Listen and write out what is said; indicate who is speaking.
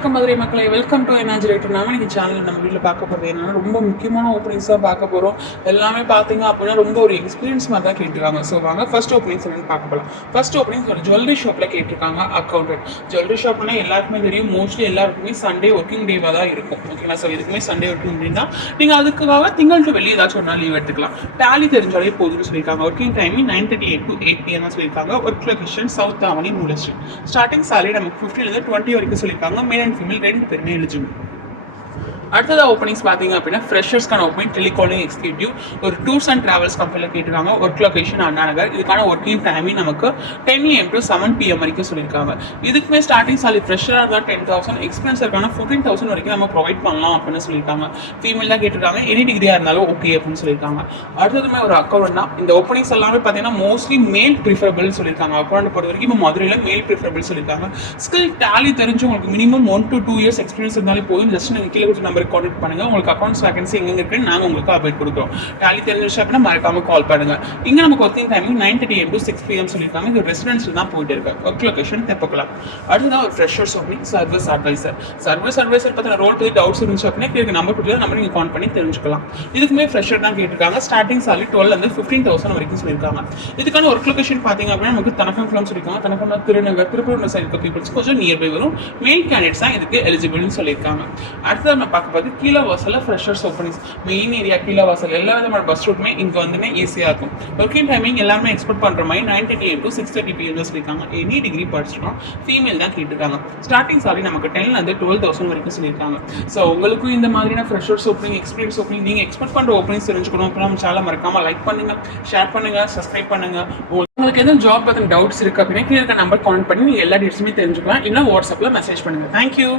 Speaker 1: வணக்கம் மதுரை மக்களை. Welcome to எனாஜிரேட்டர் நாம இன்னைக்கு சேனல் நம்ம வீட்டில் பார்க்க போகிறது என்னன்னா ரொம்ப முக்கியமான ஓப்பனிங்ஸாக பார்க்க போகிறோம் எல்லாமே பார்த்தீங்க அப்படின்னா ரொம்ப ஒரு எக்ஸ்பீரியன்ஸ் மாதிரி தான் கேட்டுருக்காங்க. ஸோ வாங்க ஃபர்ஸ்ட் ஓப்பனிங்ஸ் என்னென்னு பார்க்க போகலாம் ஃபர்ஸ்ட் ஓப்பனிங்ஸ் ஒரு ஜுவல்லரி ஷாப்பில் கேட்டிருக்காங்க அக்கௌண்டன்ட் ஜுவல்லரி ஷாப்னா எல்லாருக்குமே தெரியும். மோஸ்ட்லி எல்லாருக்குமே சண்டே ஒர்க்கிங் டேவாக தான் இருக்கும். ஓகேங்களா ஸோ இதுக்குமே சண்டே ஒர்க்கிங் டே தான். நீங்கள் அதுக்காக திங்கள் டு வெளியே ஏதாச்சும் ஒரு நாள் லீவ் எடுத்துக்கலாம். டேலி தெரிஞ்சாலே போதும்னு சொல்லியிருக்காங்க. Working timing nine thirty eight to eight PM தான் சொல்லியிருக்காங்க. ஒர்க் லொகேஷன் சவுத் ஆவணி மூலஸ்ட் ஸ்டார்டிங் சாலரி நமக்கு ஃபிஃப்டிலேருந்து டுவெண்ட்டி வரைக்கும் சொல்லியிருக்காங்க. மெயின் அண்ட் ஃபீமேல் ரெண்டு பேருமே எலிஜிபிள் அடுத்தது ஓப்பனிங்ஸ் பார்த்தீங்க அப்படின்னா ஃப்ரெஷர்ஸ்க்கான ஓப்பனிங் டெலிகாலிங் எக்ஸிக்யூட்டிவ் ஒரு டூர்ஸ் அண்ட் ட்ராவல்ஸ் கம்பெனியில் கேட்டிருக்காங்க. ஒர்க் லொக்கேஷன் அண்ணா நகர் இதுக்கான ஒர்க்கிங் டைமிங் நமக்கு ten AM to seven PM வரைக்கும் சொல்லியிருக்காங்க. இதுக்குமே ஸ்டார்டிங் சாலி ஃப்ரெஷராக இருந்தால் டென் தௌசண்ட் எக்ஸ்பீரியன்ஸ் இருக்கான ஃபோர்டீன் தௌசண்ட் வரைக்கும் நம்ம ப்ரொவைட் பண்ணலாம் அப்படின்னு சொல்லியிருக்காங்க. ஃபீமேல் தான் கேட்டிருக்காங்க. எனி டிகிரியாக இருந்தாலும் ஓகே அப்படின்னு சொல்லியிருக்காங்க. அடுத்ததுமே ஒரு அக்கௌண்ட் தான். இந்த ஓப்பனிங்ஸ் எல்லாமே பார்த்தீங்கன்னா மோஸ்ட்லி மேல் ப்ரிஃபரபிள் சொல்லியிருக்காங்க. அக்கௌண்ட் பொறுத்த வரைக்கும் இப்போ மதுரையில் மேல் ப்ரிஃபரபிள் சொல்லியிருக்காங்க. ஸ்கில் டேலி தெரிஞ்சு உங்களுக்கு minimum one to two years experience இருந்தாலே போதும். ஜஸ்ட் நீங்கள் கீழே கொடுத்த நம்பருக்கு கான்டெக்ட் பண்ணுங்க. உங்களுக்கு அக்கௌண்ட்ஸ் வேகன்சி எங்க இருக்குன்னு நாங்கள் உங்களுக்கு அப்டேட் கொடுக்குறோம். டேலி தெரிஞ்சிருச்சு அப்படின்னா மறக்காம கால் பண்ணுங்க. இங்கே நமக்கு working timing nine thirty AM to six PM சொல்லியிருக்காங்க. இது ரெசிடென்ஷியல் தான் போயிட்டு இருக்கு. ஒர்க் லொகேஷன் தெப்பக்கலாம் அடுத்ததான் ஒரு freshers opening service advisor service advisor பற்றின ரோல் பற்றி டவுட்ஸ் இருந்துச்சு அப்படின்னா நம்பர் கொடுத்து நம்பர் நீங்கள் கால் பண்ணி தெரிஞ்சுக்கலாம். இதுக்குமே ஃப்ரெஷர் தான் கேட்டிருக்காங்க. Starting salary twelve fifteen thousand வரைக்கும் சொல்லியிருக்காங்க. இதுக்கான ஒர்க் லொக்கேஷன் பார்த்தீங்க அப்படின்னா நமக்கு தனக்கம் ஃபிலம் சொல்லியிருக்காங்க. தனக்கம் திருநகர் திருப்பூர் சைடு பீப்புள்ஸ் கொஞ்சம் நியர்பை வரும். மெயின் கேண்டிடேட்ஸ் தான் இதுக்கு எலிஜிபிள்னு சொல்லியிருக்காங்க. அடுத்தது நம்ம பார்க்க பார்த்து கீழே வாசலில் ஃப்ரெஷர்ஸ் ஓப்பனிங்ஸ் மெயின் ஏரியா கீழே வாசல் எல்லா விதமான பஸ் ரூட்டுமே இங்கே வந்துமே ஈஸியாக இருக்கும். ஒர்க்கிங் டைமிங் எல்லாமே எக்ஸ்பெக்ட் பண்ணுற மாதிரி nine thirty eight to six thirty PM சொல்லியிருக்காங்க எனி டிகிரி படிச்சிருக்கோம் ஃபீமேல் தான் கேட்டிருக்காங்க. ஸ்டார்டிங் சாரி நமக்கு டென்லேருந்து டுவெல் தௌசண்ட் வரைக்கும் சொல்லியிருக்காங்க ஸோ உங்களுக்கும் இந்த மாதிரியான ஃப்ரெஷர்ஸ் ஓப்பனிங் எக்ஸ்பீரியன்ஸ் ஓப்பனிங் நீங்கள் எக்ஸ்பெக்ட் பண்ணுற ஓப்பனிங்ஸ் தெரிஞ்சுக்கணும். அப்புறம் நம்ம சேனல் லைக் பண்ணுங்கள் ஷேர் பண்ணுங்கள் சப்ஸ்கிரைப் பண்ணுங்கள் உங்களுக்கு எதுவும் ஜாப் பற்றின டவுட்ஸ் இருக்குது அப்படின்னா கீழே இருக்க நம்பர் கால் பண்ணி நீங்கள் எல்லா டீட்ஸுமே தெரிஞ்சுக்கலாம். இல்லை வாட்ஸ்அப்பில் மெசேஜ் பண்ணுங்கள் தேங்க்யூ